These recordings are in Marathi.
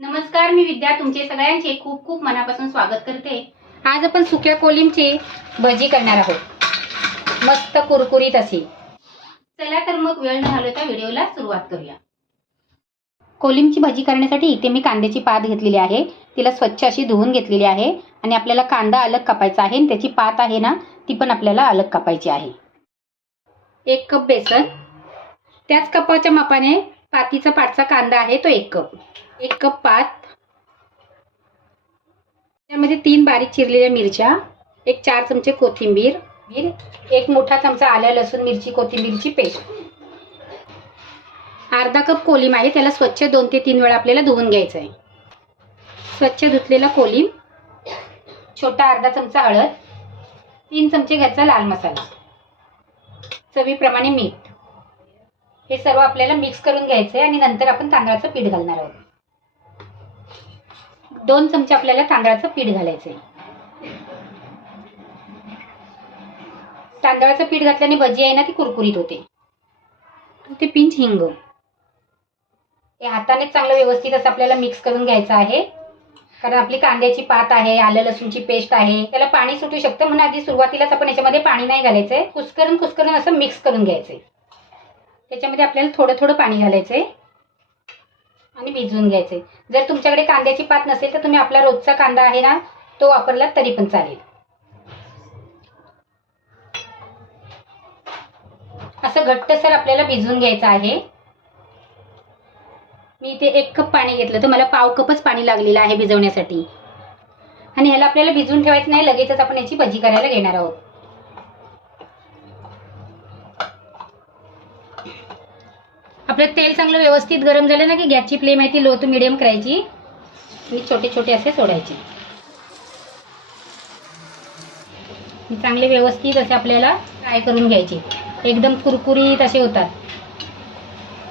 नमस्कार मी विद्या. तुमचे सगळ्यांचे खूप खूप मनापासून स्वागत करते. आज आपण सुक्या कोलिमची भजी करणार आहोत. मस्त कुरकुरीत अशी. चला तर मग वेळ न घालवता व्हिडिओला सुरुवात करूया. कोलिमची भजी करण्यासाठी इथे मी कांद्याची पात घेतलेली आहे. तिला स्वच्छ अशी धुवून घेतलेली आहे. आणि आपल्याला कांदा अलग कापायचा आहे. आणि त्याची पात आहे ना ती पण आपल्याला अलग कापायची आहे. एक कप बेसन. त्याच कपाच्या मापाने पातीचा पाठचा कांदा आहे तो एक कप. एक कप पात. त्यामध्ये तीन बारीक चिरलेल्या मिरच्या एक चार चमचे कोथिंबीर मिर एक मोठा चमचा आल्या लसूण मिरची कोथिंबीरची पेस्ट. अर्धा कप कोलिम आहे त्याला स्वच्छ दोन ते तीन वेळा आपल्याला धुवून घ्यायचं आहे स्वच्छ धुतलेला कोलिम छोटा अर्धा चमचा हळद तीन चमचे घ्यायचा लाल मसाला. चवीप्रमाणे मीठ. हे सर्व आपल्याला मिक्स करून घ्यायचं आहे आणि नंतर आपण तांदळाचं पीठ घालणार आहोत. दोन चमचे आपल्याला तांदळाचं पीठ घालायचं आहे तांदळाचं पीठ घातल्याने भजी आहे ना ती कुरकुरीत होते. ते पिंच हिंग. हे हाताने चांगलं व्यवस्थित असं आपल्याला मिक्स करून घ्यायचं आहे. कारण आपली कांद्याची पात आहे आलं लसूणची पेस्ट आहे. त्याला पाणी सुटू शकतं म्हणून आधी सुरुवातीलाच आपण याच्यामध्ये पाणी नाही घालायचंय. कुसकरून कुसकरून असं मिक्स करून घ्यायचंय. त्याच्यामध्ये आपल्याला थोडं थोडं पाणी घालायचंय. आणि भिजवून घ्यायचे. जर तुमच्याकडे कांद्याची पात नसेल तर तुम्ही आपला रोजचा कांदा आहे ना तो वापरला तरी पण चालेल. असं घट्टसर आपल्याला भिजवून घ्यायचं आहे. मी इथे एक कप पाणी घेतलं तर मला पाव कपच पाणी लागलेलं आहे भिजवण्यासाठी. आणि ह्याला आपल्याला भिजवून ठेवायचं नाही लगेचच आपण याची भजी करायला घेणार आहोत. आपलं तेल चांगलं व्यवस्थित गरम झालं ना की गॅसची फ्लेम आहे ती लो टू मिडियम करायची. आणि छोटे छोटे असे सोडायचे. चांगले व्यवस्थित असे आपल्याला फ्राय करून घ्यायचे. एकदम कुरकुरीत असे होतात.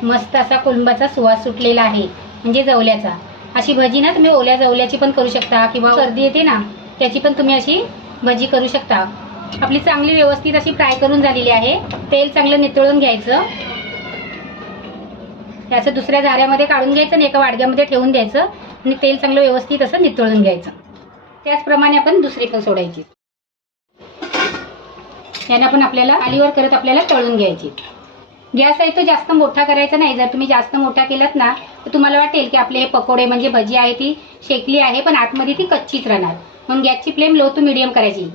मस्त असा कोलंबाचा सुवास सुटलेला आहे. म्हणजे जवल्याचा. अशी भजी ना तुम्ही ओल्या जवल्याची पण करू शकता किंवा सर्दी येते ना त्याची पण तुम्ही अशी भजी करू शकता. आपली चांगली व्यवस्थित अशी फ्राय करून झालेली आहे. तेल चांगलं नितळून घ्यायचं. याचं दुसऱ्या झाऱ्यामध्ये काढून घ्यायचं आणि एका वाडग्यामध्ये ठेवून द्यायचं आणि तेल चांगलं व्यवस्थित असं नितळून घ्यायचं. त्याचप्रमाणे आपण दुसरी पण सोडायची. याने पण आपल्याला आलीवर करत आपल्याला तळून घ्यायची. गॅस आहे तो जास्त मोठा करायचा नाही. जर तुम्ही जास्त मोठा केलात ना तर तुम्हाला वाटेल की आपले हे पकोडे म्हणजे भजी आहे ती शेकली आहे पण आतमध्ये ती कच्चीच राहणार. मग गॅसची फ्लेम लो टू मिडियम करायची.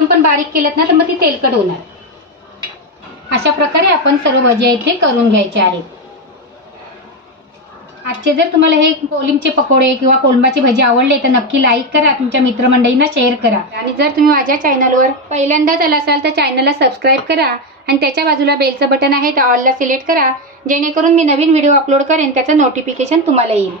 पण बारीक केलं ना तर मग ती तेलकट होणार. अशा प्रकारे आपण सर्व भजी इथे करून घ्यायचे आहेत. आजचे जर तुम्हाला हे कोलिंगचे पकोडे किंवा कोलंबाची भजी आवडले तर नक्की लाईक करा. तुमच्या मित्रमंडळींना शेअर करा. आणि जर तुम्ही माझ्या चॅनलवर पहिल्यांदाच आला असाल तर चॅनलला सबस्क्राईब करा. आणि त्याच्या बाजूला बेलचं बटन आहे तर ऑलला सिलेक्ट करा. जेणेकरून मी नवीन व्हिडिओ अपलोड करेन त्याचं नोटिफिकेशन तुम्हाला येईल.